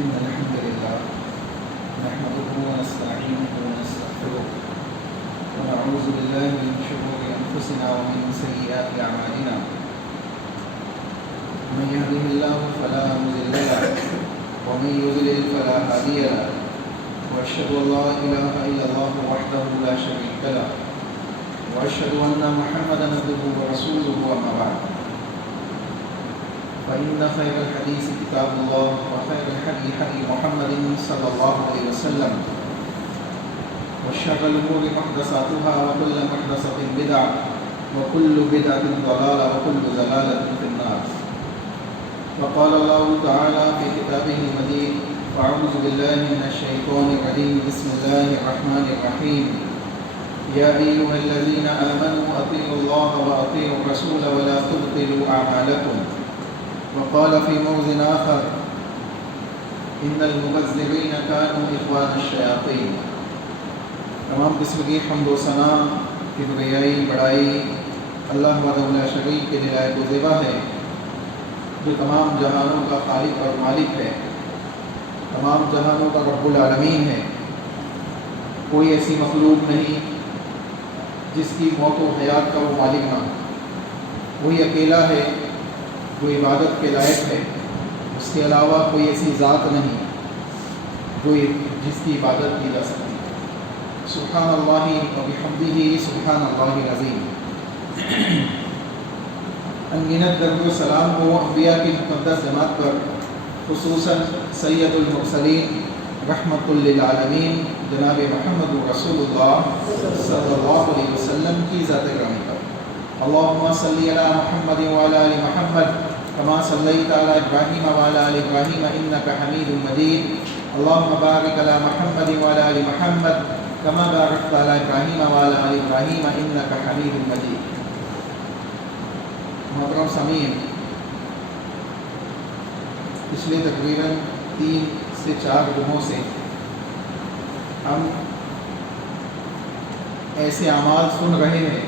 إن الحمد لله نحمده ونستعينه ونستغفره ونعوذ بالله من شرور أنفسنا ومن سيئات أعمالنا من يهده الله فلا مضل له ومن يضلل فلا هادي له وأشهد أن لا إله إلا الله وحده لا شريك له وأشهد أن محمدا عبده ورسوله أما بعد فإن خير الحديث كتاب الله وخير الهدي هدي محمد صلى الله عليه وسلم وشر الأمور محدثاتها وكل محدثة بدعة وكل بدعة ضلالة وكل ضلالة في النار. وقال الله تعالى في كتابه المجيد أعوذ بالله من الشيطان الرجيم بسم الله الرحمن الرحيم يا أيها الذين آمنوا أطيعوا الله وأطيعوا الرسول ولا تبطلوا أعمالكم. وقال في موضع آخر إن المبذرين كانوا إخوان الشياطين. تمام قسم کی حمد و ثنا کبریائی بڑائی اللہ وحدہ لا شریک کے لائق و زیبا ہے جو تمام جہانوں کا خالق اور مالک ہے، تمام جہانوں کا رب العالمین ہے۔ کوئی ایسی مخلوق نہیں جس کی موت و حیات کا وہ مالک نہ ہو۔ وہی اکیلا ہے جو عبادت کے لائق ہے، اس کے علاوہ کوئی ایسی ذات نہیں جو جس کی عبادت کی جا سکتی۔ سبحان اللہ و بحمدہ سبحان اللہ العظیم۔ انگنت درود و سلام کو انبیاء کی مقدس جماعت پر، خصوصاً سید المرسلین رحمۃ للعالمین جناب محمد رسول اللہ صلی اللہ علیہ وسلم کی ذات گرامی پر۔ اللہم صلی علی محمد وعلی آل محمد کما صلیت علی ابراہیم وعلی آل ابراہیم انک حمید مجید۔ اللہم بارک علی محمد وعلی آل محمد کما بارکت علی ابراہیم وعلی آل ابراہیم انک حمید مجید۔ محترم سامعین، پچھلے تقریباً 3 سے 4 دنوں سے ہم ایسے اعمال سن رہے ہیں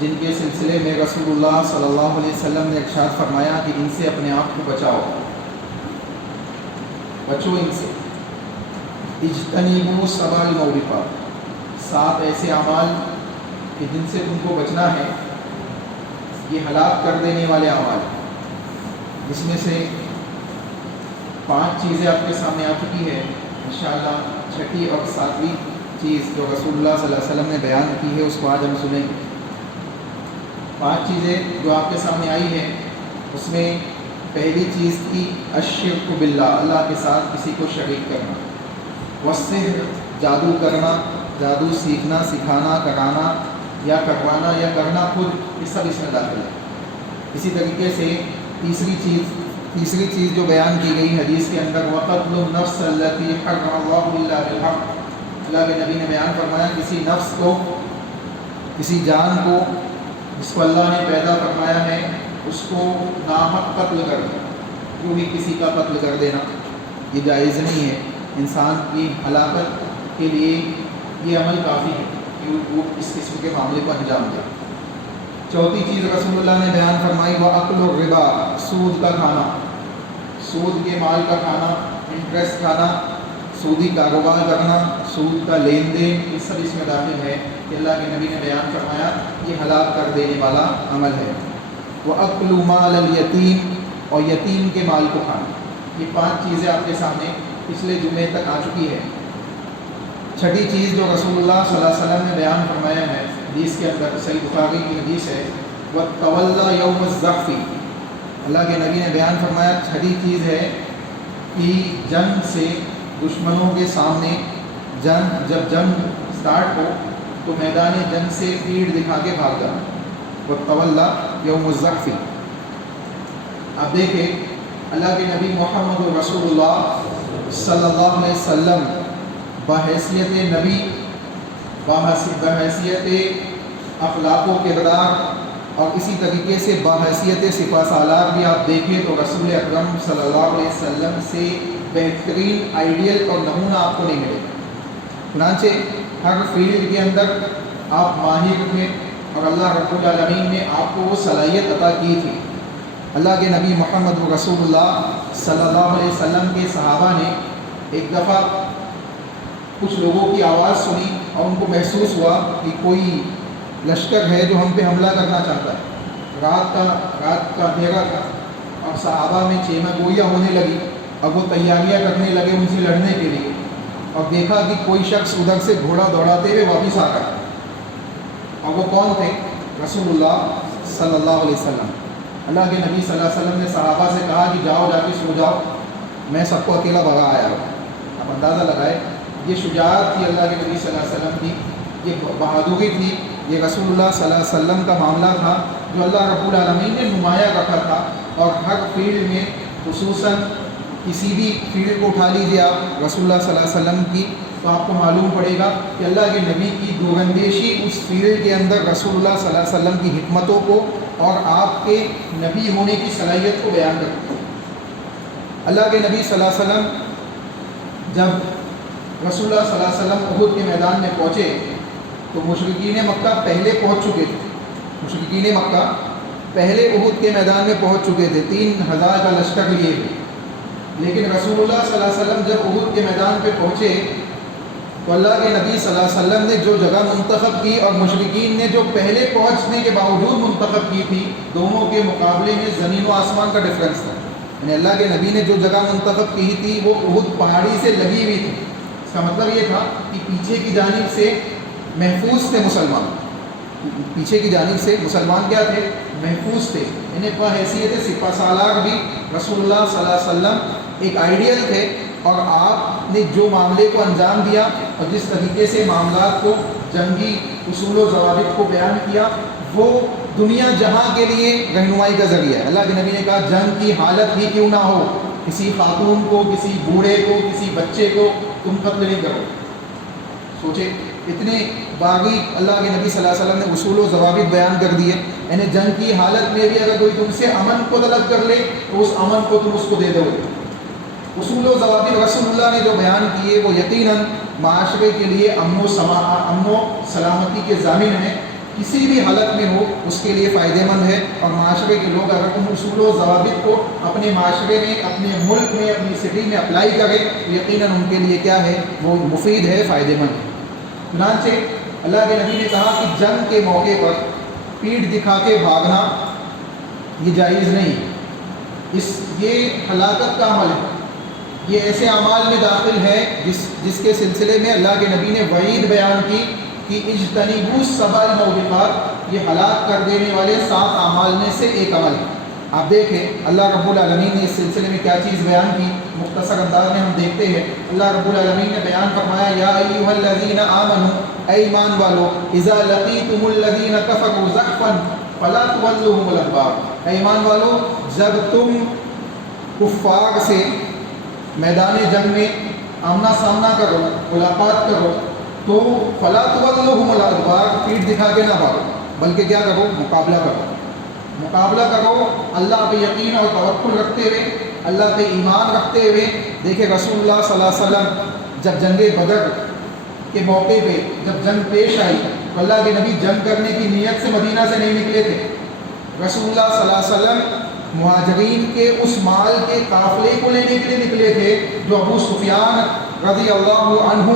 جن کے سلسلے میں رسول اللہ صلی اللہ علیہ وسلم نے ارشاد فرمایا کہ ان سے اپنے آپ کو بچاؤ، بچو ان سے۔ اجتنبوا 7 الموبقات، 7 ایسے اعمال کہ جن سے تم کو بچنا ہے، یہ ہلاک کر دینے والے اعمال، جس میں سے 5 چیزیں آپ کے سامنے آ چکی ہے۔ انشاءاللہ 6ٹھی اور 7ویں چیز جو رسول اللہ صلی اللہ علیہ وسلم نے بیان کی ہے اس کو آج ہم سنیں گے۔ 5 چیزیں جو آپ کے سامنے آئی ہیں، اس میں پہلی چیز تھی الشرک باللہ، اللہ کے ساتھ کسی کو شریک کرنا، والسحر، جادو کرنا، جادو سیکھنا، سکھانا، کرانا یا کروانا یا کرنا خود، یہ سب اس میں داخل ہے۔ اسی طریقے سے تیسری چیز جو بیان کی گئی حدیث کے اندر، وقتل النفس التی حرم اللہ الا بالحق، اللہ کے نبی نے بیان فرمایا کسی نفس کو، کسی جان کو جس کو اللہ نے پیدا فرمایا ہے، اس کو ناحق قتل کر دینا، جو بھی کسی کا قتل کر دینا یہ جائز نہیں ہے۔ انسان کی ہلاکت کے لیے یہ عمل کافی ہے کہ وہ اس قسم کے معاملے کو انجام دے۔ چوتھی چیز رسول اللہ نے بیان فرمائی وَأَكْلُ الرِّبَا، سود کا کھانا، سود کے مال کا کھانا، انٹرسٹ کھانا، سودی کاروبار کرنا، سود کا لین دین، یہ سب اس میں داخل ہے کہ اللہ کے نبی نے بیان فرمایا یہ ہلاک کر دینے والا عمل ہے۔ وَأَكْلُ مَالَ الْيَتِيمِ، اور یتیم کے مال کو کھانا۔ یہ 5 چیزیں آپ کے سامنے پچھلے جمعے تک آ چکی ہے۔ چھٹی چیز جو رسول اللہ صلی اللہ علیہ وسلم نے بیان فرمایا ہے حدیث کے اندر، صحیح بخاری کی حدیث ہے، وَتَوَلَّى يَوْمَ الزَّحْفِ، اللہ کے نبی نے بیان فرمایا چھٹی چیز ہے کہ جنگ سے، دشمنوں کے سامنے جب جنگ سٹارٹ ہو تو میدان جنگ سے پیٹھ دکھا کے بھاگ جانا، وَتَوَلَّى يَوْمَ الزَّحْفِ۔ اب دیکھیں اللہ کے نبی محمد رسول اللہ صلی اللہ علیہ وسلم بحیثیت نبی، بحیثیت اخلاق و کردار، اور اسی طریقے سے بحیثیت سپہ سالار بھی آپ دیکھیں تو رسول اکرم صلی اللہ علیہ وسلم سے بہترین آئیڈیل اور نمونہ آپ کو نہیں ملے گا۔ چنانچہ ہر فیلڈ کے اندر آپ ماہر تھے اور اللہ رب العالمین نے آپ کو وہ صلاحیت عطا کی تھی۔ اللہ کے نبی محمد رسول اللہ صلی اللہ علیہ وسلم کے صحابہ نے ایک دفعہ کچھ لوگوں کی آواز سنی اور ان کو محسوس ہوا کہ کوئی لشکر ہے جو ہم پہ حملہ کرنا چاہتا ہے۔ رات کا اندھیرا تھا اور صحابہ میں چیمہ گوئیاں ہونے لگی اور وہ تیاریاں کرنے لگے ان سے لڑنے کے لیے، اور دیکھا کہ کوئی شخص ادھر سے گھوڑا دوڑاتے ہوئے واپس آ رہا ہے، اور وہ کون تھے؟ رسول اللہ صلی اللہ علیہ وسلم۔ اللہ کے نبی صلی اللہ علیہ وسلم نے صحابہ سے کہا کہ جاؤ جا کے سو جاؤ، میں سب کو اکیلا بھگا آیا ہوں۔ اب اندازہ لگائے، یہ شجاعت تھی اللہ کے نبی صلی اللہ علیہ وسلم کی، یہ بہادری تھی، یہ رسول اللہ صلی اللہ علیہ وسلم کا معاملہ تھا جو اللہ رب العالمین نے نمایاں رکھا تھا۔ اور ہر فیلڈ میں، خصوصاً کسی بھی فیلڈ کو اٹھا لیجیے آپ رسول اللہ صلی اللہ علیہ وسلم کی، تو آپ کو معلوم پڑے گا کہ اللہ کے نبی کی دوراندیشی اس فیلڈ کے اندر رسول اللہ صلی اللہ علیہ وسلم کی حکمتوں کو اور آپ کے نبی ہونے کی صلاحیت کو بیان کرتی ہے۔ اللہ کے نبی صلی اللہ علیہ وسلم جب رسول اللہ صلی اللہ علیہ وسلم احد کے میدان میں پہنچے تو مشرکین مکہ پہلے پہنچ چکے تھے۔ مشرکین مکہ پہلے احد کے میدان میں پہنچ چکے تھے، 3000 کا لشکر لیے ہوئے، لیکن رسول اللہ صلی اللہ علیہ وسلم جب احد کے میدان پہ پہنچے تو اللہ کے نبی صلی اللہ علیہ وسلم نے جو جگہ منتخب کی اور مشرکین نے جو پہلے پہنچنے کے باوجود منتخب کی تھی، دونوں کے مقابلے میں زمین و آسمان کا ڈفرینس تھا۔ یعنی اللہ کے نبی نے جو جگہ منتخب کی تھی وہ احد پہاڑی سے لگی ہوئی تھی۔ اس کا مطلب یہ تھا کہ پیچھے کی جانب سے محفوظ تھے مسلمان، پیچھے کی جانب سے مسلمان کیا تھے؟ محفوظ تھے۔ انہیں بحیثیت سپہ سالار بھی رسول اللہ صلی اللہ علیہ وسلم ایک آئیڈیل تھے، اور آپ نے جو معاملے کو انجام دیا اور جس طریقے سے معاملات کو، جنگی اصول و ضوابط کو بیان کیا، وہ دنیا جہاں کے لیے رہنمائی کا ذریعہ ہے۔ اللہ کے نبی نے کہا جنگ کی حالت ہی کیوں نہ ہو، کسی خاتون کو، کسی بوڑھے کو، کسی بچے کو تم قتل نہیں کرو۔ سوچے اتنے باریک اللہ کے نبی صلی اللہ علیہ وسلم نے اصول و ضوابط بیان کر دیے، یعنی جنگ کی حالت میں بھی اگر کوئی تم سے امن کو طلب کر لے تو اس امن کو تم اس کو دے دو۔ اصول و ضوابط رسول اللہ نے جو بیان کیے وہ یقیناً معاشرے کے لیے امن و سلامتی کے ضامن ہیں، کسی بھی حالت میں ہو اس کے لیے فائدہ مند ہے، اور معاشرے کے لوگ اگر ان اصول و ضوابط کو اپنے معاشرے میں، اپنے ملک میں، اپنی سٹی میں اپلائی کریں تو یقیناً ان کے لیے کیا ہے؟ وہ مفید ہے، فائدہ مند ہے۔ چنانچہ اللہ کے نبی نے کہا کہ جنگ کے موقع پر پیٹھ دکھا کے بھاگنا یہ جائز نہیں، یہ ہلاکت کا عمل ہے، یہ ایسے اعمال میں داخل ہے جس کے سلسلے میں اللہ کے نبی نے وعید بیان کی کہ اجتنبوا السبع الموبقات، یہ ہلاک کر دینے والے 7 اعمال میں سے ایک عمل ہے۔ آپ دیکھیں اللہ رب العالمین نے اس سلسلے میں کیا چیز بیان کی، مختصر انداز میں ہم دیکھتے ہیں۔ اللہ رب العالمین نے بیان فرمایا یا ایھا الذین آمنوا، اے ایمان والو، اذا لقیتم الذین کفروا زحفا فلا تولوهم الادبار، اے ایمان والو جب تم کفار سے میدان جنگ میں آمنا سامنا کرو، ملاقات کرو، تو فلا تولوهم الادبار، پیٹھ دکھا کے نہ بھاگو، بلکہ کیا کرو؟ مقابلہ کرو، مقابلہ کرو اللہ پہ یقین اور توکل رکھتے ہوئے، اللہ پہ ایمان رکھتے ہوئے۔ دیکھیں رسول اللہ صلی اللہ علیہ وسلم جب جنگ بدر کے موقع پہ جب جنگ پیش آئی تو اللہ کے نبی جنگ کرنے کی نیت سے مدینہ سے نہیں نکلے تھے۔ رسول اللہ صلی اللہ علیہ وسلم مہاجرین کے اس مال کے قافلے کو لینے کے لیے نکلے تھے جو ابو سفیان رضی اللہ عنہ،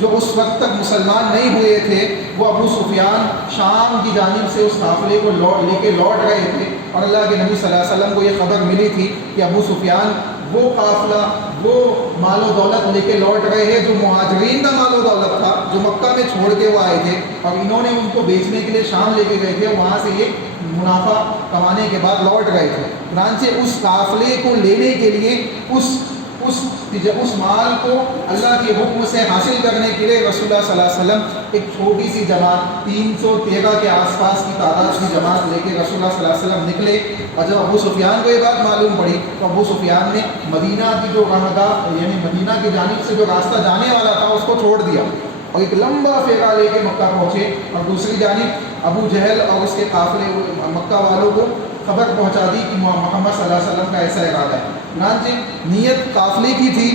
جو اس وقت تک مسلمان نہیں ہوئے تھے، وہ ابو سفیان شام کی جانب سے اس قافلے کو لے کے لوٹ رہے تھے، اور اللہ کے نبی صلی اللہ علیہ وسلم کو یہ خبر ملی تھی کہ ابو سفیان وہ قافلہ وہ مال و دولت لے کے لوٹ رہے ہیں جو مہاجرین کا مال و دولت تھا، جو مکہ میں چھوڑ کے وہ آئے تھے، اور انہوں نے ان کو بیچنے کے لیے شام لے کے گئے تھے، وہاں سے یہ منافع کمانے کے بعد لوٹ گئے تھے۔ چنانچہ اس قافلے کو لینے کے لیے اس مال کو اللہ کے حکم سے حاصل کرنے کے لیے رسول اللہ صلی اللہ علیہ وسلم ایک چھوٹی سی جماعت 313 کے آس پاس کی تعداد کی جماعت لے کے رسول اللہ صلی اللہ علیہ وسلم نکلے، اور جب ابو سفیان کو یہ بات معلوم پڑی تو ابو سفیان نے مدینہ کی جو راہگاہ یعنی مدینہ کی جانب سے جو راستہ جانے والا تھا اس کو چھوڑ دیا اور ایک لمبا پھیرا لے کے مکہ پہنچے، اور دوسری جانب ابو جہل اور اس کے قافلے مکہ والوں کو خبر پہنچا دی کہ محمد صلی اللہ علیہ وسلم کا ایسا ارادہ ہے۔ چنانچہ نیت قافلے کی تھی،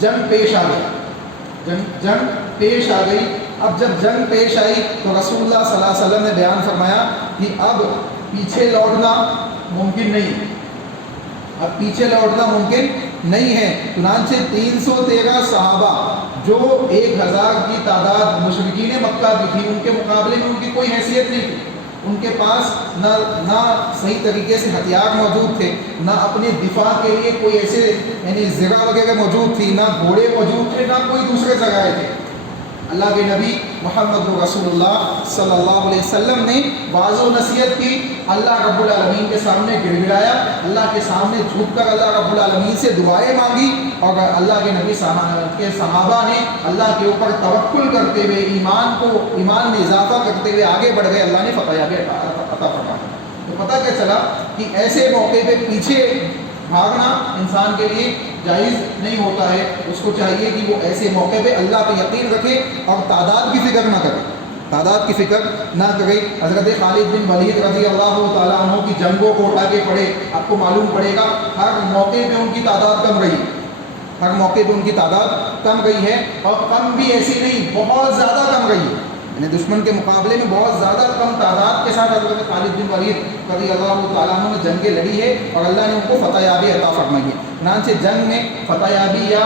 جنگ پیش آ گئی، جنگ پیش آ گئی۔ اب جب جنگ پیش آئی تو رسول اللہ صلی اللہ علیہ وسلم نے بیان فرمایا کہ اب پیچھے لوٹنا ممکن نہیں، اب پیچھے لوٹنا ممکن نہیں ہے۔ چنانچہ 313 صحابہ جو 1000 کی تعداد مشرکین مکہ کی تھی، ان کے مقابلے میں ان کی کوئی حیثیت نہیں تھی، ان کے پاس نہ صحیح طریقے سے ہتھیار موجود تھے، نہ اپنے دفاع کے لیے کوئی ایسے یعنی زرہ وغیرہ موجود تھی، نہ گھوڑے موجود تھے، نہ کوئی دوسرے ذرائع تھے۔ اللہ کے نبی محمد رسول اللہ صلی اللہ علیہ وسلم نے واضح و نصیحت کی، اللہ رب العالمین کے سامنے گڑ گڑایا، اللہ کے سامنے جھک کر اللہ رب العالمین سے دعائیں مانگی، اور اللہ کے نبی کے صحابہ نے اللہ کے اوپر توکل کرتے ہوئے ایمان میں اضافہ کرتے ہوئے آگے بڑھ گئے، اللہ نے فتح عطا فرمایا۔ تو پتہ کیا چلا کہ ایسے موقع پہ پیچھے بھاگنا انسان کے لیے جائز نہیں ہوتا ہے، اس کو چاہیے کہ وہ ایسے موقع پہ اللہ پہ یقین رکھے اور تعداد کی فکر نہ کرے، تعداد کی فکر نہ کرے۔ حضرت خالد بن ولید رضی اللہ تعالیٰ عنہ کی جنگوں کو اٹھا کے پڑھے، آپ کو معلوم پڑے گا ہر موقع پہ ان کی تعداد کم رہی، ہر موقع پہ ان کی تعداد کم گئی ہے، اور کم بھی ایسی نہیں، بہت زیادہ کم گئی ہے، یعنی دشمن کے مقابلے میں بہت زیادہ کم تعداد کے ساتھ حضرت خالد بن ولید رضی اللہ تعالیٰ عنہ نے جنگیں لڑی ہے، اور اللہ نے ان کو فتح یابی عطا فرمائی ہے۔ چنانچہ جنگ میں فتح یابی یا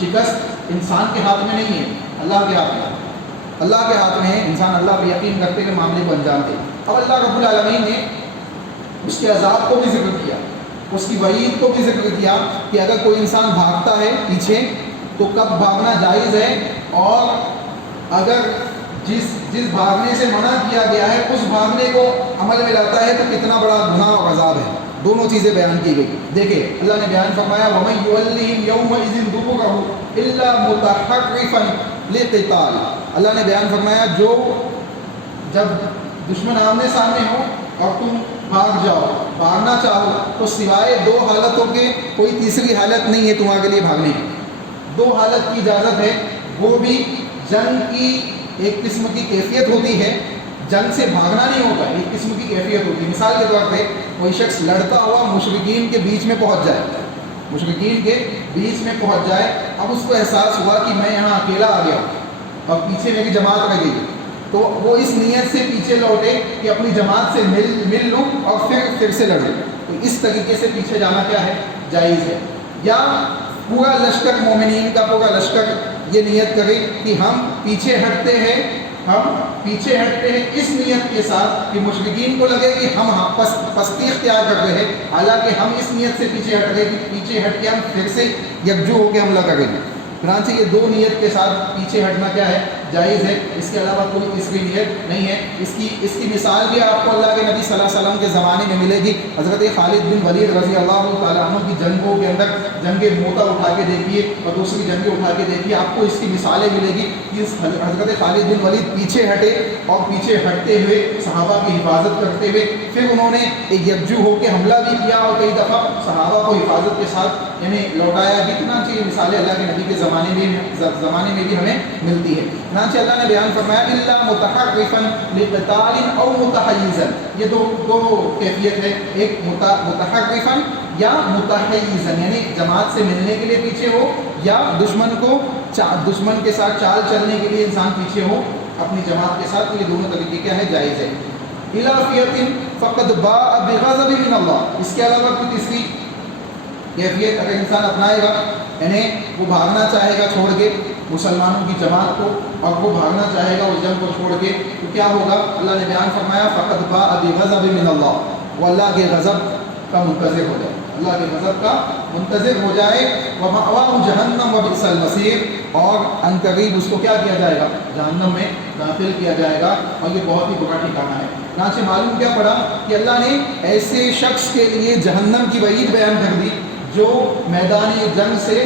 شکست انسان کے ہاتھ میں نہیں ہے، اللہ کے ہاتھ میں، اللہ کے ہاتھ میں ہے۔ انسان اللہ پہ یقین کرتے ہوئے معاملے کو انجام دے۔ اب اللہ رب العالمین نے اس کے عذاب کو بھی ذکر کیا، اس کی وعید کو بھی ذکر کیا کہ اگر کوئی انسان بھاگتا ہے پیچھے تو کب بھاگنا جائز ہے، اور اگر جس بھاگنے سے منع کیا گیا ہے اس بھاگنے کو عمل میں لاتا ہے تو کتنا بڑا گناہ اور عذاب ہے۔ دونوں چیزیں بیان کی گئی۔ دیکھیں اللہ نے بیان فرمایا وَمَن يُوَلِّهِمْ يَوْمَئِذٍ دُبُرَهُ إِلَّا مُتَحَرِّفًا لِقِتَالٍ، اللہ نے بیان فرمایا جو جب دشمن آمنے سامنے ہو اور تم بھاگ جاؤ، بھاگنا چاہو، تو سوائے 2 حالتوں کے کوئی تیسری حالت نہیں ہے تمہارے لیے بھاگنے کی۔ 2 حالت کی اجازت ہے، وہ بھی جنگ کی ایک قسم کی کیفیت ہوتی ہے، جنگ سے بھاگنا نہیں ہوتا، ایک قسم کی کیفیت ہوتی ہے۔ مثال کے طور پہ کوئی شخص لڑتا ہوا مشرکین کے بیچ میں پہنچ جائے، مشرکین کے بیچ میں پہنچ جائے، اب اس کو احساس ہوا کہ میں یہاں اکیلا آ گیا ہوں اور پیچھے میری جماعت رہ گئی، تو وہ اس نیت سے پیچھے لوٹے کہ اپنی جماعت سے مل لوں اور پھر سے لڑوں، تو اس طریقے سے پیچھے جانا کیا ہے، جائز ہے۔ یا پورا لشکر مومنین کا پورا لشکر یہ نیت کرے کہ ہم پیچھے ہٹتے ہیں اس نیت کے ساتھ کہ مشرکین کو لگے کہ ہم پستی اختیار کر رہے ہیں، حالانکہ ہم اس نیت سے پیچھے ہٹ رہے کہ پیچھے ہٹ کے ہم پھر سے یکجو ہو کے حملہ کریں گے۔ چنانچہ یہ 2 نیت کے ساتھ پیچھے ہٹنا کیا ہے، جائز ہے، اس کے علاوہ کوئی تیسری نیت نہیں ہے۔ اس کی مثال بھی آپ کو اللہ کے نبی صلی اللہ علیہ وسلم کے زمانے میں ملے گی۔ حضرت خالد بن ولید رضی اللہ تعالیٰ عنہ کی جنگوں کے اندر جنگ موتا اٹھا کے دیکھیے اور دوسری جنگیں اٹھا کے دیکھیے، آپ کو اس کی مثالیں ملے گی کہ حضرت خالد بن ولید پیچھے ہٹے اور پیچھے ہٹتے ہوئے صحابہ کی حفاظت کرتے ہوئے پھر انہوں نے ایک یکجو ہو کے حملہ بھی کیا اور کئی دفعہ صحابہ کو حفاظت کے ساتھ یعنی لوٹایا بھی۔ چنانچہ یہ مثالیں اللہ کے نبی کے زمانے میں بھی ہمیں ملتی ہے۔ چنانچہ اللہ نے بیان فرمایا الا متحرفا لقتال او متحیزا، یہ دو کیفیت ہے، ایک متحرفا یا متحیزا، یعنی جماعت سے ملنے کے لیے پیچھے ہو یا دشمن کے ساتھ چال چلنے کے لیے انسان پیچھے ہو اپنی جماعت کے ساتھ، یہ دونوں طریقے کیا ہے، جائز ہے۔ الا فیۃ فقد باء بغضب من اللہ، اس کے علاوہ کوئی تیسری کیفیت اگر انسان اپنائے گا، یعنی وہ بھاگنا چاہے گا چھوڑ کے مسلمانوں کی جماعت کو، اور وہ بھاگنا چاہے گا اس جنگ کو چھوڑ کے، تو کیا ہوگا، اللہ نے بیان فرمایا فقد باء بغضب من اللہ، وہ اللہ کے غضب کا منتظر ہو جائے، اللہ کے غضب کا منتظر ہو جائے۔ وَمَأْوَاهُ جَهَنَّمُ وَبِئْسَ الْمَصِيرُ، اور ان قریب اس کو کیا کیا جائے گا؟ جہنم میں داخل کیا جائے گا، اور یہ بہت ہی برا ٹھکانہ ہے۔ چنانچہ معلوم کیا پڑا کہ اللہ نے ایسے شخص کے لیے جہنم کی وعید بیان کر دی جو میدان جنگ سے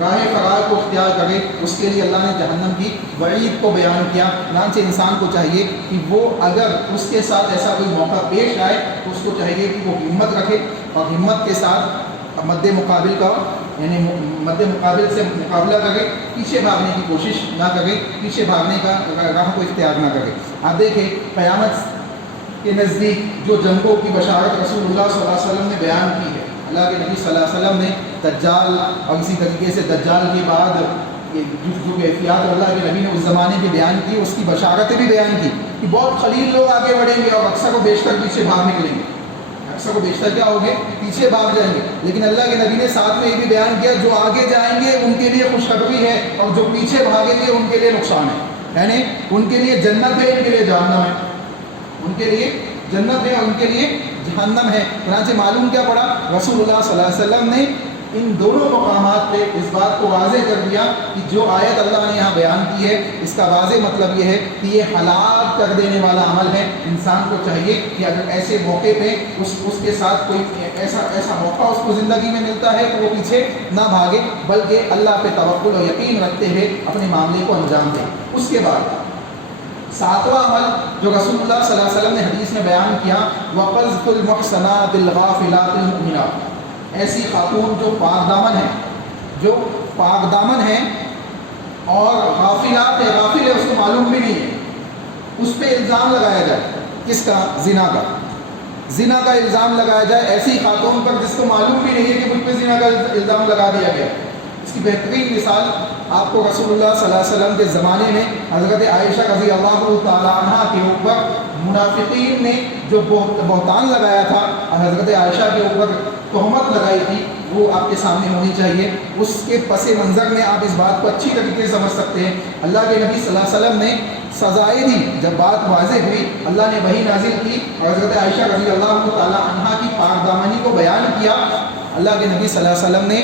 راہ فرار کو اختیار کرے، اس کے لیے اللہ نے جہنم کی وعید کو بیان کیا۔ چنانچہ انسان کو چاہیے کہ وہ اگر اس کے ساتھ ایسا کوئی موقع پیش آئے تو اس کو چاہیے کہ وہ ہمت رکھے، اور ہمت کے ساتھ مد مقابل کا یعنی مد مقابل سے مقابلہ کرے، پیچھے بھاگنے کی کوشش نہ کرے، پیچھے بھاگنے کا راہ کو اختیار نہ کرے۔ آپ دیکھیں قیامت کے نزدیک جو جنگوں کی بشارت رسول اللہ صلی اللہ علیہ وسلم نے بیان کی ہے، اللہ کے نبی صلی اللہ علیہ وسلم نے دجال اور اسی طریقے سے دجال کے بعد جو کیفیات اللہ کے نبی نے اس زمانے کی بیان کی، اس کی بشارتیں بھی بیان کی کہ بہت قلیل لوگ آگے بڑھیں گے اور اکثر و بیشتر پیچھے بھاگ نکلیں گے، اکثر و بیشتر کیا ہوگے؟ پیچھے بھاگ جائیں گے۔ لیکن اللہ کے نبی نے ساتھ میں یہ بھی بیان کیا جو آگے جائیں گے ان کے لیے خوشخبری ہے، اور جو پیچھے بھاگیں گے ان کے لیے نقصان ہے، یعنی ان کے لیے جنت ہے، ان کے لیے جہنم ہے، ان کے لیے جنت ہے اور ان کے لیے جہنم ہے۔ چنانچہ معلوم کیا پڑا؟ رسول اللہ صلی اللہ علیہ وسلم نے ان دونوں مقامات پہ اس بات کو واضح کر دیا کہ جو آیت اللہ نے یہاں بیان کی ہے اس کا واضح مطلب یہ ہے کہ یہ ہلاک کر دینے والا عمل ہے۔ انسان کو چاہیے کہ اگر ایسے موقع پہ اس کے ساتھ کوئی ایسا موقع اس کو زندگی میں ملتا ہے تو وہ پیچھے نہ بھاگے، بلکہ اللہ پہ توکل اور یقین رکھتے ہوئے اپنے معاملے کو انجام دے۔ اس کے بعد ساتواں عمل جو رسول اللہ صلی اللہ علیہ وسلم نے حدیث میں بیان کیا، وَقَذْفُ الْمُحْصَنَاتِ الْغَافِلَاتِ الْمُؤْمِنَاتِ، ایسی خاتون جو پاک دامن ہیں اور غافلات ہے، غافل ہے، اس کو معلوم بھی نہیں ہے، اس پہ الزام لگایا جائے، کس کا؟ زنا کا الزام لگایا جائے ایسی خاتون پر جس کو معلوم بھی نہیں ہے کہ مجھ پہ زنا کا الزام لگا دیا گیا۔ اس کی بہترین مثال آپ کو رسول اللہ صلی اللہ علیہ وسلم کے زمانے میں حضرت عائشہ رضی اللہ تعالیٰ عنہ کے اوپر منافقین نے جو بہتان لگایا تھا، حضرت عائشہ کے اوپر تہمت لگائی تھی، وہ آپ کے سامنے ہونی چاہیے۔ اس کے پس منظر میں آپ اس بات کو اچھی طریقے سے سمجھ سکتے ہیں۔ اللہ کے نبی صلی اللہ علیہ وسلم نے سزائیں دی، جب بات واضح ہوئی اللہ نے وحی نازل کی اور حضرت عائشہ رضی اللہ تعالیٰ عنہ کی پاک دامنی کو بیان کیا۔ اللہ کے نبی صلی اللہ علیہ وسلم نے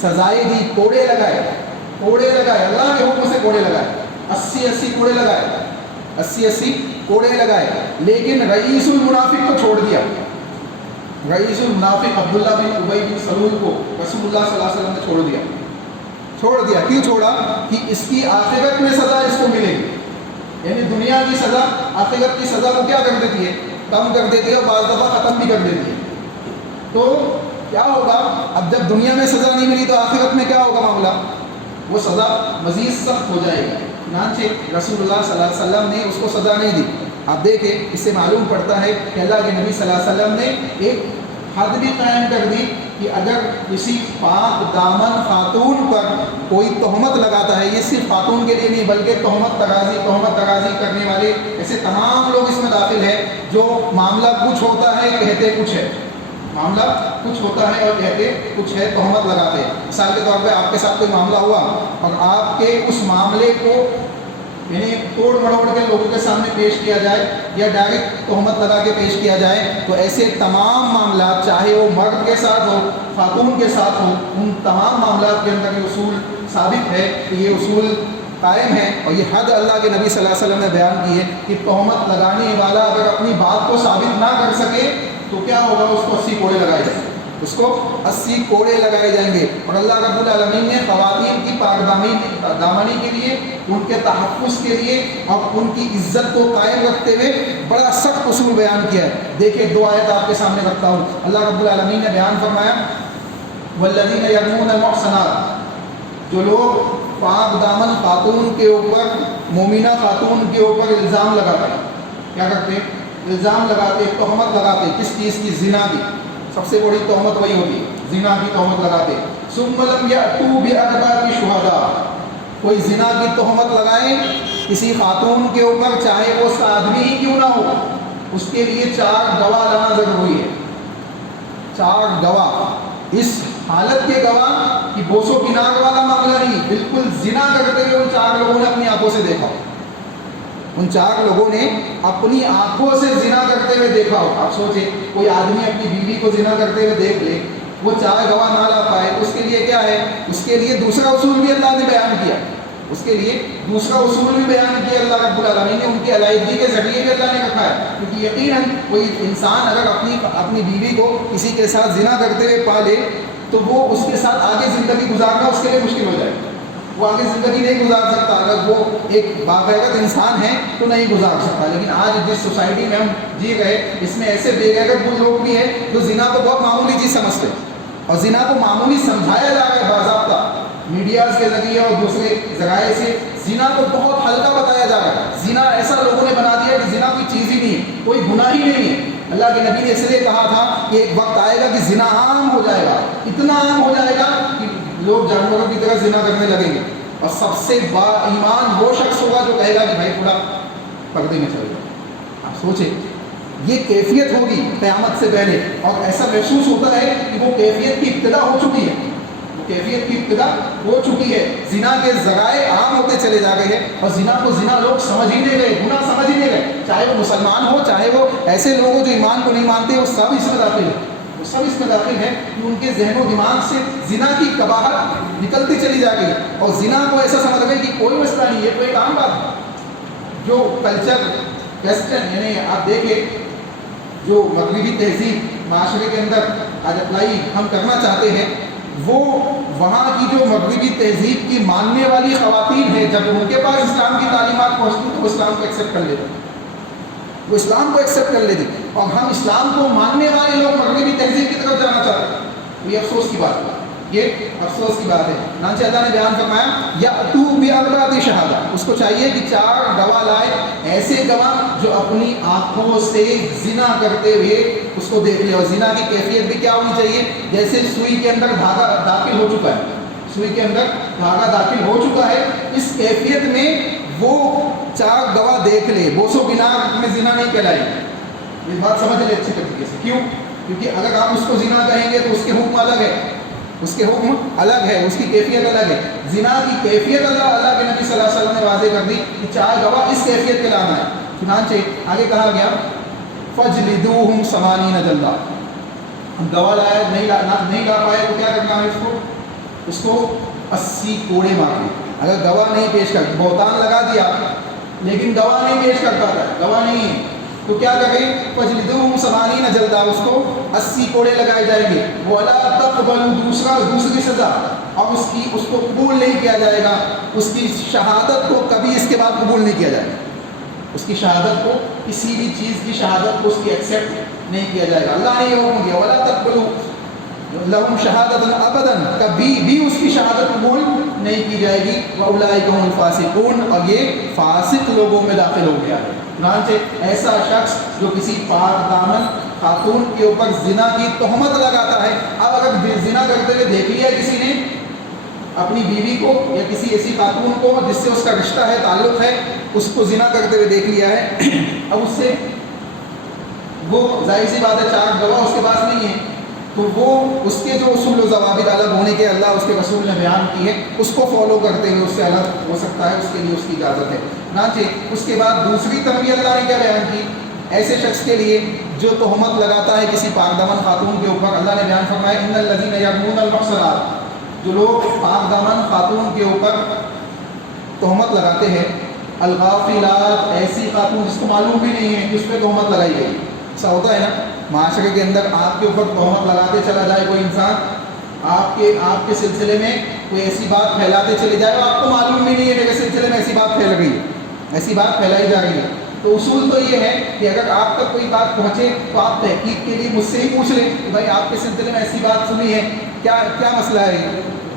سزائیں دی، کوڑے لگائے، اللہ کے حکم سے کوڑے لگائے، 80 کوڑے لگائے، لیکن رئیس المنافق کو چھوڑ دیا۔ رئیس المنافق عبداللہ بن ابی بن سلول کو رسول اللہ صلی اللہ علیہ وسلم نے چھوڑ دیا۔ کیوں چھوڑا؟ کہ اس کی آخرت میں سزا اس کو ملے گی، یعنی دنیا کی سزا آخرت کی سزا کو کیا کر دیتی ہے؟ کم کر دیتی ہے، اور بعض دفعہ ختم بھی کر دیتی ہے۔ تو کیا ہوگا؟ اب جب دنیا میں سزا نہیں ملی تو آخرت میں کیا ہوگا معاملہ؟ وہ سزا مزید سخت ہو جائے گی۔ چنانچہ رسول اللہ صلی اللہ علیہ وسلم نے اس کو سزا نہیں دی۔ آپ دیکھیں، اس سے معلوم پڑتا ہے کہ اللہ کے نبی صلی اللہ علیہ وسلم نے ایک حد بھی قائم کر دی کہ اگر کسی پاک دامن خاتون پر کوئی تہمت لگاتا ہے، یہ صرف خاتون کے لیے نہیں بلکہ تہمت ترازی کرنے والے ایسے تمام لوگ اس میں داخل ہیں جو معاملہ کچھ ہوتا ہے کہتے کچھ ہے، کچھ ہے، تہمت لگاتے ہیں۔ مثال کے طور پہ آپ کے ساتھ کوئی معاملہ ہوا اور آپ کے اس معاملے کو یعنی توڑ مڑوڑ کے لوگوں کے سامنے پیش کیا جائے یا ڈائریکٹ تہمت لگا کے پیش کیا جائے، تو ایسے تمام معاملات چاہے وہ مرد کے ساتھ ہو، خاتون کے ساتھ ہو، ان تمام معاملات کے اندر یہ اصول ثابت ہے کہ یہ اصول قائم ہے، اور یہ حد اللہ کے نبی صلی اللہ علیہ وسلم نے بیان کی ہے کہ تہمت لگانے والا اگر اپنی بات کو ثابت نہ کر سکے تو کیا ہوگا؟ اس کو 80 کوڑے لگائے جائیں گے، اس کو 80 کوڑے لگائے جائیں گے۔ اور اللہ رب العالمین نے خواتین کی پاک دامنی کے لیے، ان کے تحفظ کے لیے اور ان کی عزت کو قائم رکھتے ہوئے بڑا سخت اصول بیان کیا ہے۔ دیکھیں 2 آیت آپ کے سامنے رکھتا ہوں۔ اللہ رب العالمین نے بیان فرمایا والذین یرمون المحصنات، جو لوگ پاک دامن خاتون کے اوپر، مومنہ خاتون کے اوپر الزام لگاتے ہیں، کیا کرتے ہیں؟ الزام لگاتے، تہمت لگاتے، کس چیز کی؟ زنا کی۔ سب سے بڑی تہمت وہی ہوتی ہے، زنا کی تہمت لگاتے۔ ثم لم یأتوا بأربعۃ شہداء، کوئی زنا کی تہمت لگائے کسی خاتون کے اوپر، چاہے وہ آدمی ہی کیوں نہ ہو، اس کے لیے 4 گواہ لانا ضروری ہے۔ 4 گواہ، اس حالت کے گواہ کہ بوسو کنار والا معاملہ نہیں، بالکل زنا کرتے ہوئے ان 4 لوگوں نے اپنی آنکھوں سے دیکھا، ان 4 لوگوں نے اپنی آنکھوں سے زنا کرتے ہوئے دیکھا ہو. آپ سوچیں کوئی آدمی اپنی بیوی کو زنا کرتے ہوئے دیکھ لے, وہ 4 گواہ نہ لا پائے, اس کے لیے کیا ہے؟ اس کے لیے دوسرا اصول بھی اللہ نے بیان کیا. اس کے لیے دوسرا اصول بھی بیان کیا اللہ رب العالمین نے, ان کی علیحدگی کے ذریعے بھی اللہ نے رکھا ہے. کیونکہ یقیناً کوئی انسان اگر اپنی بیوی کو کسی کے ساتھ زنا کرتے ہوئے پا لے تو وہ اس کے ساتھ آگے زندگی گزارنا اس کے لیے مشکل ہو جائے. وہ آگے زندگی نہیں گزار سکتا. اگر وہ ایک باغیرت انسان ہے تو نہیں گزار سکتا. لیکن آج جس سوسائٹی میں ہم جی رہے, اس میں ایسے بے غیرت وہ لوگ بھی ہیں جو زنا کو بہت معمولی چیز سمجھتے ہیں, اور زنا کو معمولی سمجھایا جا رہا ہے باضابطہ میڈیاز کے ذریعے اور دوسرے ذرائع سے. زنا کو بہت ہلکا بتایا جا رہا ہے. زنا ایسا لوگوں نے بنا دیا کہ زنا کوئی چیز ہی نہیں ہے, کوئی گناہ ہی نہیں ہے. اللہ کے نبی نے اس لیے کہا تھا کہ ایک وقت آئے گا کہ زنا عام ہو جائے گا, اتنا عام ہو جائے گا کہ لوگ جانوروں کی طرح زنا کرنے لگیں گے. اور سب سے با ایمان وہ شخص ہوگا جو کہے گا کہ بھائی تھوڑا پردے میں چل جائے. آپ سوچیں یہ کیفیت ہوگی قیامت سے پہلے, اور ایسا محسوس ہوتا ہے کہ وہ کیفیت کی ابتدا ہو چکی ہے. کیفیت کی ابتدا ہو چکی ہے. زنا کے ذرائع عام ہوتے چلے جا رہے ہیں, اور زنا کو زنا لوگ سمجھ ہی نہیں گئے, گناہ سمجھ ہی نہیں گئے. چاہے وہ مسلمان ہو, چاہے وہ ایسے لوگ ہو جو ایمان کو نہیں مانتے, وہ سب اس میں داخل ہے. وہ سب اس میں داخل ہے کہ ان کے ذہن و دماغ سے زنا کی قباحت نکلتی چلی جا رہی ہے, اور زنا کو ایسا سمجھ رہے کہ کوئی مسئلہ نہیں ہے, کوئی ایک عام بات ہے. جو کلچر ویسٹرن یعنی آپ دیکھیں جو مغربی تہذیب معاشرے کے اندر آج اپلائی ہم کرنا چاہتے ہیں, وہ وہاں کی جو مغربی تہذیب کی ماننے والی خواتین ہیں, جب ان کے پاس اسلام کی تعلیمات پہنچتی تو وہ اسلام کو ایکسیپٹ کر لیتے, وہ اسلام کو ایکسیپٹ کر لیتے. اور ہم اسلام کو ماننے والے لوگ مغربی تہذیب کی طرف جانا چاہتے ہیں. یہ افسوس کی بات ہے, یہ افسوس کی بات ہے. چنانچہ اللہ نے بیان فرمایا یأتو بأربعۃ شہادہ, اس کو چاہیے کہ 4 گواہ لائے, ایسے گواہ جو اپنی آنکھوں سے زنا کرتے ہوئے اس کو دیکھ لے. اور زنا کی کیفیت بھی کیا ہونی چاہیے؟ جیسے سوئی کے اندر دھاگا داخل ہو چکا ہے, سوئی کے اندر دھاگا داخل ہو چکا ہے, اس کیفیت میں وہ 4 گواہ دیکھ لے. بوسو کنار میں زنا نہیں کہلائے. یہ بات سمجھ لے اچھی طریقے سے. کیوں؟ کیونکہ اگر آپ اس کو زنا کہیں گے تو اس کے حکم الگ ہے, اس کے حکم الگ ہے, اس کی کیفیت الگ ہے. زنا کی کیفیت اللہ کے نبی صلی اللہ علیہ وسلم نے واضح کر دی کہ 4 گواہ اس کیفیت کے لانا ہے. چنانچہ آگے کہا گیا فجلدوہم 80 جلدہ. ہم گواہ لائے نہیں لا پائے تو کیا کرنا ہے؟ اس کو 80 کوڑے مارنے. اگر گواہ نہیں پیش کر, بہتان لگا دیا لیکن گواہ نہیں پیش کر پاتا, گواہ نہیں ہے, تو کیا کریں؟ فجلدوہم 80 جلدہ, اس کو 80 کوڑے لگائے جائیں گے. ولا تقبلوا دوسری سزا, اب اس کو قبول نہیں کیا جائے گا, اس کی شہادت کو کبھی اس کے بعد قبول نہیں کیا جائے گا. اس کی شہادت کو, کسی بھی چیز کی شہادت کو اس کی ایکسیپٹ نہیں کیا جائے گا. اللہ نے یہ حکم دیا ولا تقبلوا لہم شہادۃ ابدا, کبھی بھی اس کی شہادت قبول نہیں کی جائے گی. واولئک هم الفاسقون, اور یہ فاسق لوگوں میں داخل ہو گیا ہے. چنانچہ ایسا شخص جو کسی پاک دامن خاتون کے اوپر زنا کی تہمت لگاتا ہے, اب اگر زنا کرتے ہوئے دیکھ لیا کسی نے اپنی بیوی کو یا کسی ایسی خاتون کو جس سے اس کا رشتہ ہے, تعلق ہے, اس کو زنا کرتے ہوئے دیکھ لیا ہے, اب اس سے وہ ظاہر سی بات ہے 4 گواہ اس کے پاس نہیں ہے, تو وہ اس کے جو اصول و ضوابط الگ ہونے کے اللہ اس کے رسول نے بیان کی ہے, اس کو فالو کرتے ہوئے اس سے الگ ہو سکتا ہے, اس کے لیے اس کی اجازت ہے. چنانچہ اس کے بعد دوسری تنبیہ اللہ نے کیا بیان کی ایسے شخص کے لیے جو تہمت لگاتا ہے کسی پاک دامن خاتون کے اوپر. اللہ نے بیان فرمایا ان الذین یرمون المحصنات, جو لوگ پاک دامن خاتون کے اوپر تہمت لگاتے ہیں, الغافلات, ایسی خاتون جس کو معلوم بھی نہیں ہے کہ اس پہ تہمت لگائی گئی. ایسا ہوتا ہے نا معاشرے کے اندر, آپ کے اوپر تہمت لگاتے چلا جائے کوئی انسان, آپ کے سلسلے میں کوئی ایسی بات پھیلاتے چلے جائے, آپ کو معلوم بھی نہیں ہے میرے سلسلے میں ایسی بات پھیل رہی ہے, ایسی بات پھیلائی جا رہی ہے. تو اصول تو یہ ہے کہ اگر آپ تک کوئی بات پہنچے تو آپ تحقیق کے لیے مجھ سے ہی پوچھ لیں کہ بھائی آپ کے سلسلے میں ایسی بات سنی ہے, کیا مسئلہ ہے,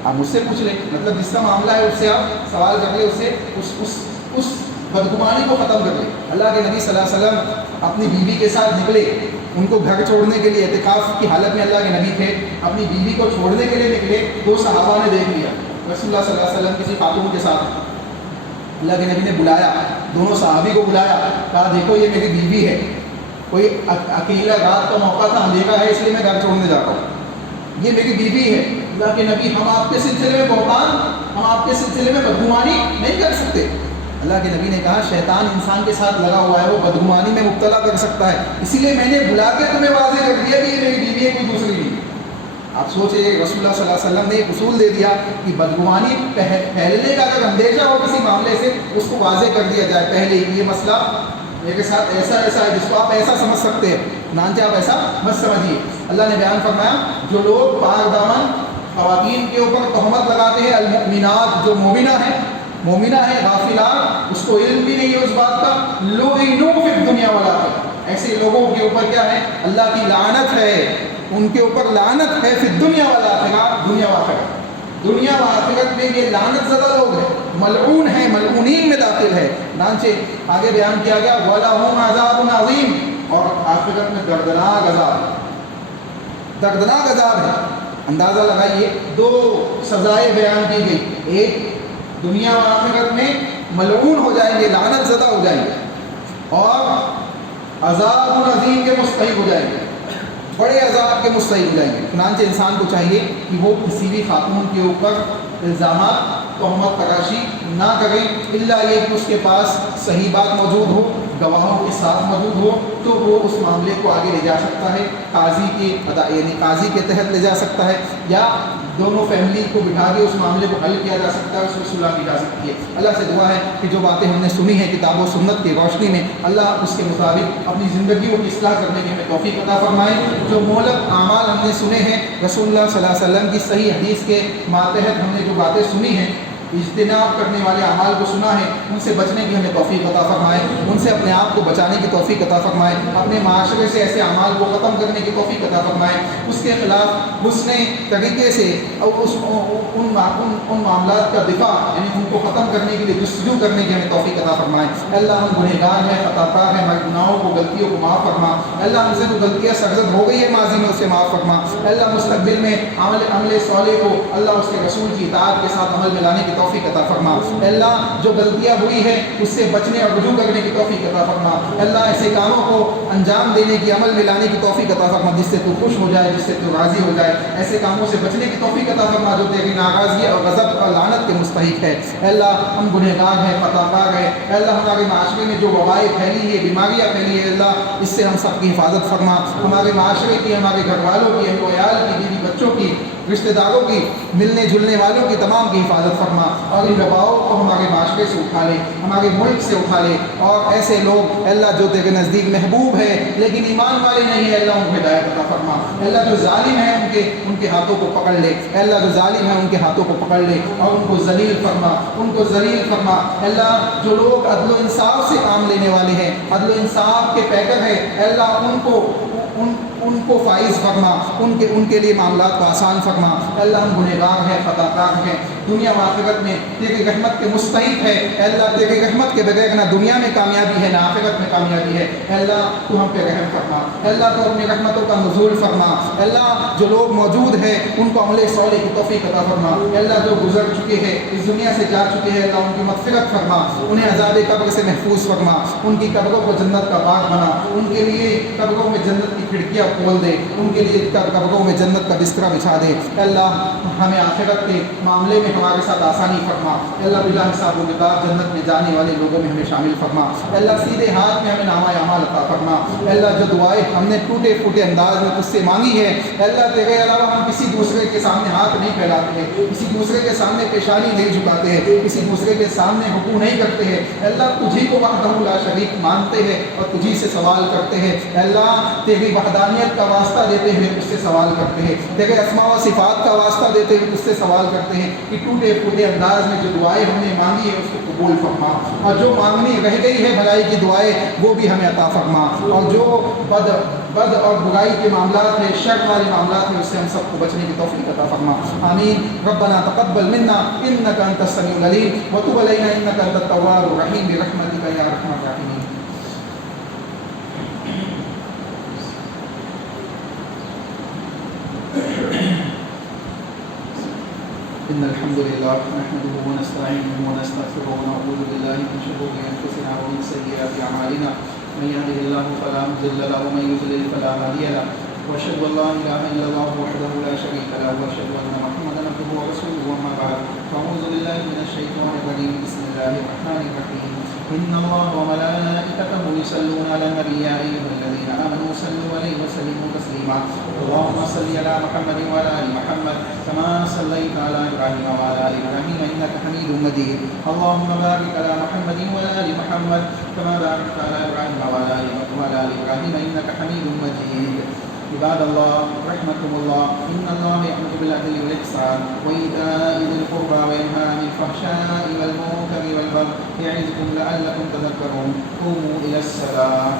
آپ مجھ سے پوچھ لیں. مطلب جس کا معاملہ ہے اس سے آپ سوال کر لیں, اس سے اس بدگمانی کو ختم کر لیں. اللہ کے نبی صلی اللہ علیہ وسلم اپنی بیوی کے ساتھ نکلے, ان کو گھر چھوڑنے کے لیے, اعتکاف کی حالت میں اللہ کے نبی تھے, اپنی بیوی کو چھوڑنے کے لیے نکلے. 2 صحابہ نے دیکھ لیا, رسول اللہ صلی اللہ علیہ وسلم کسی خاتون کے ساتھ, اللہ کے نبی نے بلایا, دونوں صحابی کو بلایا, کہا دیکھو یہ میری بیوی ہے, کوئی اکیلا رات کا موقع تھا, اندھیرا ہے, اس لیے میں گھر چھوڑنے جا رہا ہوں, یہ میری بیوی ہے. اللہ کے نبی ہم آپ کے سلسلے میں بہتان, ہم آپ کے سلسلے میں بدگمانی نہیں کر سکتے. اللہ کے نبی نے کہا شیطان انسان کے ساتھ لگا ہوا ہے، وہ بدگمانی میں مبتلا کر سکتا ہے، اسی لیے میں نے بلا کے تمہیں واضح کر دیا کہ یہ میری بیوی ہے، کوئی دوسری نہیں۔ آپ سوچیں رسول اللہ صلی اللہ علیہ وسلم نے ایک اصول دے دیا کہ بدگمانی پھیلنے کا اگر اندیشہ ہو کسی معاملے سے اس کو واضح کر دیا جائے پہلے ہی، یہ مسئلہ میرے ساتھ ایسا ہے جس کو آپ ایسا سمجھ سکتے ہیں، چنانچہ آپ ایسا مت سمجھیے۔ اللہ نے بیان فرمایا جو لوگ پاک دامن خواتین کے اوپر تہمت لگاتے ہیں، المؤمنات جو مومنہ ہے غافلات، اس کو علم بھی نہیں ہے اس بات کا، لعنوا فی الدنیا والآخرہ، ایسے لوگوں کے اوپر کیا ہے؟ اللہ کی لعنت ہے، ان کے اوپر لعنت ہے، فی الدنیا والآخرہ، دنیا و آخرت، دنیا و آخرت میں یہ لعنت زدہ لوگ ہیں، ملعون ہیں، ملعونین میں داخل ہے۔ چنانچہ آگے بیان کیا گیا وَلَهُمْ عَذَابٌ عَظِيمٌ، اور آخرت میں دردناک عذاب ہے۔ اندازہ لگائیے دو سزائیں بیان کی گئی، ایک دنیا و آخرت میں ملعون ہو جائیں گے، لعنت زدہ ہو جائیں گے، اور عذاب عظیم کے مستحق ہو جائیں گے، بڑے عذاب کے مستحق ہو جائیں گے۔ چنانچہ انسان کو چاہیے کہ وہ کسی بھی خاتون کے اوپر الزامات تہمت تراشی نہ کریں، الا یہ کہ اس کے پاس صحیح بات موجود ہو، گواہوں کے ساتھ موجود ہو، تو وہ اس معاملے کو آگے لے جا سکتا ہے، قاضی کے تحت لے جا سکتا ہے، یا دونوں فیملی کو بٹھا کے اس معاملے کو حل کیا جا سکتا ہے، اس میں صلح کی جا سکتی ہے۔ اللہ سے دعا ہے کہ جو باتیں ہم نے سنی ہیں کتاب و سنت کی روشنی میں، اللہ اس کے مطابق اپنی زندگیوں کی اصلاح کرنے کی ہمیں توفیق عطا فرمائے۔ جو مہلک اعمال ہم نے سنے ہیں، رسول اللہ صلی اللہ علیہ وسلم کی صحیح حدیث کے ماتحت ہم نے جو باتیں سنی ہیں، اجتناب کرنے والے اعمال کو سنا ہے، ان سے بچنے کی ہمیں توفیق عطا فرمائے، ان سے اپنے آپ کو بچانے کی توفیق عطا فرمائے، اپنے معاشرے سے ایسے اعمال کو ختم کرنے کی توفیق عطا فرمائے، اس کے خلاف حسن طریقے سے ان معاملات کا دفاع یعنی ان کو ختم کرنے کے لیے جستجو کرنے کی ہمیں توفیق عطا فرمائے۔ اللہ ہم گنہگار ہیں، خطا کار ہیں، ہمارے گناہوں کو غلطیوں کو معاف فرما۔ اللہ ہم سے جو غلطیاں سرزد ہو گئی ہے ماضی میں، اسے معاف فرما۔ اللہ مستقبل میں عمل صالح کو اللہ اس کے رسول کی اطاعت کے ساتھ عمل میں لانے کی توفیق عطا فرما۔ اللہ جو غلطیاں ہوئی ہیں اس سے بچنے اور رجوع کرنے کی توفیق عطا فرما۔ اللہ ایسے کاموں کو انجام دینے کی، عمل میں لانے کی توفیق عطا فرما جس سے تو خوش ہو جائے، جس سے تو راضی ہو جائے۔ ایسے کاموں سے بچنے کی توفیق عطا فرما جو تیری ناراضگی اور غضب اور لعنت کے مستحق ہے۔ اللہ ہم گنہگار ہیں، خطا کار ہیں، اللہ ہمارے معاشرے میں جو وبائیں پھیلی ہے، بیماریاں پھیلی ہے، اللہ اس سے ہم سب کی حفاظت فرما۔ ہمارے معاشرے کی، ہمارے گھر والوں کی، اہل و عیال کی، بیوی بچوں کی، رشتہ داروں کی، ملنے جلنے والوں کی تمام کی حفاظت فرما، اور ان وباؤں کو ہمارے معاشرے سے اٹھا لے، ہمارے ملک سے اٹھا لے، اور ایسے لوگ اللہ جو تیرے نزدیک محبوب ہے لیکن ایمان والے نہیں ہے، اللہ ان کو ہدایت عطا فرما۔ اللہ جو ظالم ہے ان کے ہاتھوں کو پکڑ لے، اللہ جو ظالم ہے ان کے ہاتھوں کو پکڑ لے اور ان کو ذلیل فرما، ان کو ذلیل فرما۔ اللہ جو لوگ عدل و انصاف سے کام لینے والے ہیں، عدل و انصاف کے پیکر ہیں، اللہ ان کو فائز فرما، ان کے لیے معاملات کو آسان فرما۔ اللہ ہم گنہگار ہیں، خطا کار ہیں، دنیا و آخرت میں تیری رحمت کے مستحق ہے، اللہ تیری رحمت کے بغیر نہ دنیا میں کامیابی ہے نہ آخرت میں کامیابی ہے۔ اللہ تو ہم پہ رحم فرما، اللہ تو اپنی رحمتوں کا نزول فرما۔ اللہ جو لوگ موجود ہیں ان کو عمل صالح کی توفیق عطا فرما۔ اللہ جو گزر چکے ہیں، اس دنیا سے جا چکے ہیں، اللہ ان کی مغفرت فرما، انہیں عذاب قبر سے محفوظ فرما، ان کی قبروں کو جنت کا باغ بنا، ان کے لیے قبروں میں جنت کی کھڑکیاں کھول دے، ان کے لیے قبروں میں جنت کا بستر بچھا دے۔ اللہ ہمیں آخرت کے معاملے میں ہمارے ساتھ آسانی فرما، اللہ بلا حساب و کتاب جنت میں جانے والے لوگوں میں ہمیں شامل فرما۔ اللہ سیدھے ہاتھ میں ہمیں نامہ اعمال عطا فرما۔ اللہ جو دعائیں ہم نے ٹوٹے پھوٹے انداز میں تجھ سے مانگی ہے، اللہ تیرے علاوہ ہم کسی دوسرے کے سامنے ہاتھ نہیں پھیلاتے ہیں، کسی دوسرے کے سامنے پیشانی نہیں جھکاتے ہیں، کسی دوسرے کے سامنے رکوع نہیں کرتے ہیں۔ اللہ تجھی کو وحدہ لا شریک مانتے ہیں اور تجھی سے سوال کرتے ہیں۔ اللہ تیری وحدانیت کا واسطہ دیتے ہوئے اس سے سوال کرتے ہیں، تیرے اسماء و صفات کا واسطہ دیتے ہوئے اس سے سوال کرتے ہیں کہ ٹوٹے پھوٹے انداز میں جو دعائیں ہم نے مانگی ہے اس کو قبول فرما، اور جو مانگنی رہ گئی ہے بھلائی کی دعائیں وہ بھی ہمیں عطا فرما، اور جو بد اور برائی کے معاملات ہیں، شر والے معاملات ہیں، اس سے ہم سب کو بچنے کی توفیق عطا فرما۔ آمین۔ ربنا تقبل منا انك انت السميع العليم وتب علينا انك انت التواب الرحيم برحمتك يا ارحم الراحمين۔ إن الحمد لله نحمده ونستعينه ونستغفره ونعوذ بالله من شرور أنفسنا ومن سيئات أعمالنا من يهده الله فلا مضل له ومن يضلل فلا هادي له وأشهد أن لا إله إلا الله وحده لا شريك له وأشهد أن محمدا عبده ورسوله أما بعد فأعوذ بالله من الشيطان الرجيم بسم الله الله الرحمن الرحيم إن الله وملائكته يصلون على النبي يا أيها الذين آمنوا صلوا عليه وسلموا تسليما اللهم صل على محمد وعلى آل محمد كما صليت على إبراهيم وعلى آل إبراهيم إنك حميد مجيد اللهم بارك على محمد وعلى آل محمد كما باركت على إبراهيم وعلى آل إبراهيم إنك حميد مجيد عباد الله رحمكم الله إن الله يأمر بالعدل والإحسان وإيتاء ذي القربى وينهى عن الفحشاء والمنكر والبغي يعظكم لعلكم تذكرون قوموا إلى الصلاة